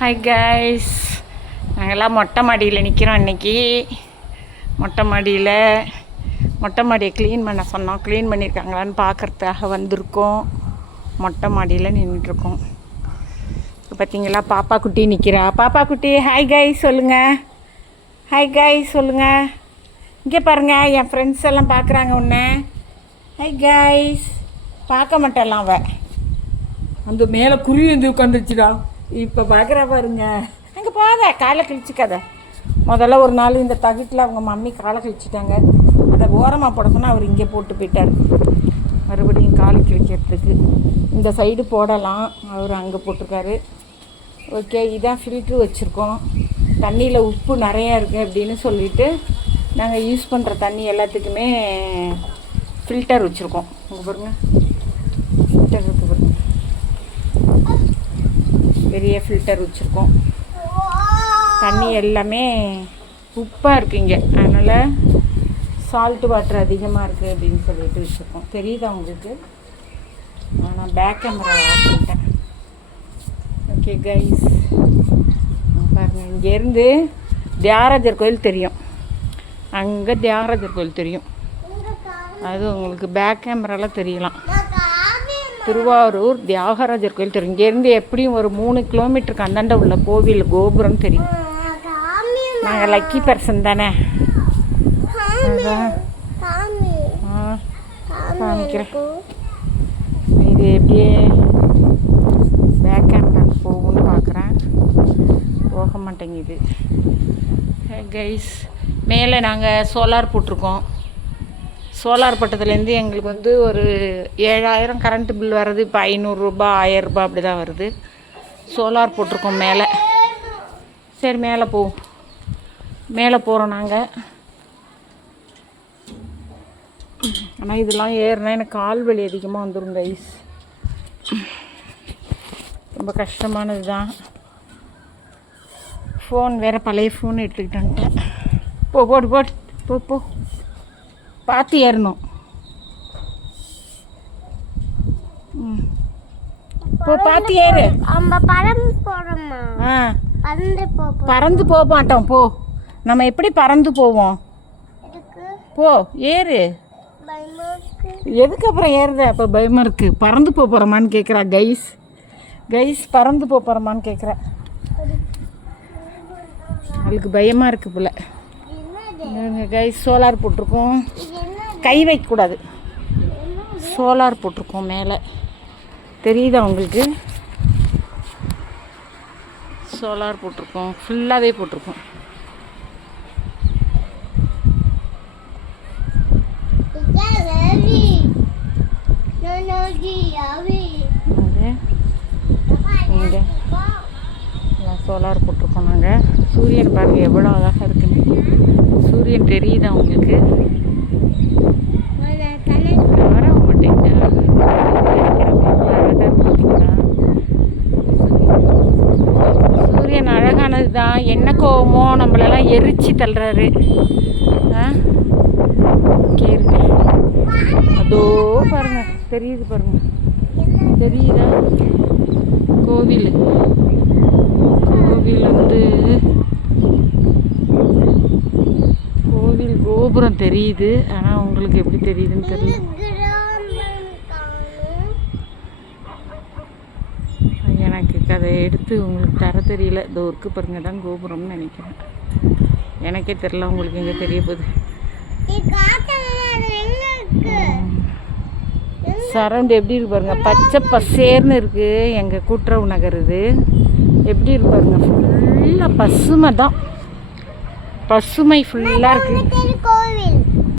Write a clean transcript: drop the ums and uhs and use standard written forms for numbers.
Hi guys, நாங்கள்லாம் மொட்டை மாடியில் நிற்கிறோம். இன்றைக்கி மொட்டை மாடியை க்ளீன் பண்ண சொன்னோம். க்ளீன் பண்ணியிருக்காங்களான்னு பார்க்குறதுக்காக வந்திருக்கோம். மொட்டை மாடியில் நின்றுட்டுருக்கோம். இப்போ பார்த்தீங்களா, பாப்பா குட்டி நிற்கிறா. பாப்பா குட்டி ஹாய் கைஸ் சொல்லுங்கள். ஹாய் கைஸ் சொல்லுங்கள். இங்கே பாருங்கள், என் ஃப்ரெண்ட்ஸ் எல்லாம் பார்க்குறாங்க உன்னை. Hi guys. பார்க்க மாட்டேலாம் அவள் அந்த மேலே குருவி வந்து உட்காந்துச்சுடா. இப்போ பார்க்குறா பாருங்க. அங்கே போகாத, காலை கிழிச்சிக்காத. முதல்ல ஒரு நாள் இந்த தகுட்டில் அவங்க மம்மி காலை கிழிச்சிட்டாங்க. அதை ஓரமாக போட சொன்னால் அவர் இங்கே போட்டு போயிட்டார். மறுபடியும் காலை கிழிக்கிறதுக்கு இந்த சைடு போடலாம், அவர் அங்கே போட்டிருக்காரு. ஓகே, இதான் ஃபில்ட்ரு வச்சுருக்கோம். தண்ணியில் உப்பு நிறையா இருக்குது அப்படின்னு சொல்லிவிட்டு நாங்கள் யூஸ் பண்ணுற தண்ணி எல்லாத்துக்குமே ஃபில்டர் வச்சுருக்கோம். உங்கள் பாருங்க, ஃபில்டர் இருக்குது பாருங்க, பெரிய ஃபில்டர் வச்சுருக்கோம். தண்ணி எல்லாமே உப்பாக இருக்குங்க, அதனால் சால்ட் வாட்டர் அதிகமாக இருக்குது அப்படின்னு சொல்லிட்டு வச்சுருக்கோம். தெரியுதா உங்களுக்கு? நான் பேக் கேமரா ஆஃப் பண்ணிட்டேன். ஓகே கைஸ், பாருங்கள், இங்கேருந்து தியாகராஜர் கோயில் தெரியும். அங்கே தியாகராஜர் கோயில் தெரியும். அது உங்களுக்கு பேக் கேமராவில் தெரியலாம். திருவாரூர் தியாகராஜர் கோயில் தெரியும். இங்கேருந்து எப்படியும் ஒரு 3 கிலோமீட்டருக்கு அந்தாண்ட உள்ள கோவில் கோபுரம் தெரியும். நாங்கள் லக்கி பர்சன் தானே. காமிக்கிறேன். இது எப்படியே பேக் கேமரா போகும்னு பார்க்குறேன், போக மாட்டேங்குது. கைஸ், மேலே நாங்கள் சோலார் போட்டிருக்கோம். சோலார் பட்டத்துலேருந்து எங்களுக்கு வந்து ஒரு 7000 கரண்ட்டு பில் வர்றது. இப்போ 500 ரூபா 1000 ரூபா அப்படி தான் வருது. சோலார் போட்டிருக்கோம் மேலே. சரி, மேலே போகிறோம் நாங்கள். ஆனால் இதெல்லாம் ஏறினா எனக்கு கால் வலி அதிகமாக வந்துடும் கைஸ். ரொம்ப கஷ்டமானது தான். ஃபோன் வேறு பழைய ஃபோன் எடுத்துக்கிட்டேன்ட்டேன். போ பார்த்து ஏறணும். பார்த்து ஏறு. பறந்து போக மாட்டோம். போ, நம்ம எப்படி பறந்து போவோம்? போ, ஏறு. எதுக்கு அப்புறம் ஏறுற? அப்போ பயமாக இருக்குது. பறந்து போகிறோமான்னு கேட்குறா கைஸ். பறந்து போகிறோமான்னு கேட்குறா. அவளுக்கு பயமாக இருக்குது போல. கைஸ், சோலார் போட்டிருக்கோம். கை வைக்கக்கூடாது. சோலார் போட்டிருக்கோம் மேலே. தெரியுதா உங்களுக்கு? சோலார் போட்டிருக்கோம், ஃபுல்லாகவே போட்டிருக்கோம். இங்கே சோலார் போட்டிருக்கோம் நாங்கள். சூரியன் பாருங்கள் எவ்வளோ அழகாக இருக்குன்னு. சூரியன் தெரியுதா உங்களுக்கு? வர மாட்டேங்க. சூரியன் அழகானது தான். என்ன கோவமோ நம்மளெல்லாம் எரிச்சு தள்ளுறாரு. கேளுங்க, அதோ பாருங்க, தெரியுது பாருங்க, தெரியுதா? கோவில் வந்து கோவில் கோபுரம் தெரியுது. ஆனால் உங்களுக்கு எப்படி தெரியுதுன்னு தெரியல. எனக்கு அதை எடுத்து உங்களுக்கு தர தெரியல. இதோ இருக்கு பாருங்க, தான் கோபுரம்னு நினைக்கிறேன். எனக்கே தெரியல, உங்களுக்கு எங்கே தெரிய போகுது? சரௌண்ட் எப்படி இருக்கு பாருங்க, பச்சை பசேர்னு இருக்கு. எங்கள் கூட்டுறவு நகர் இது எப்படி இருக்கு பாருங்க, ஃபுல்லாக பசுமை தான். பசுமை ஃபுல்லாக இருக்குது.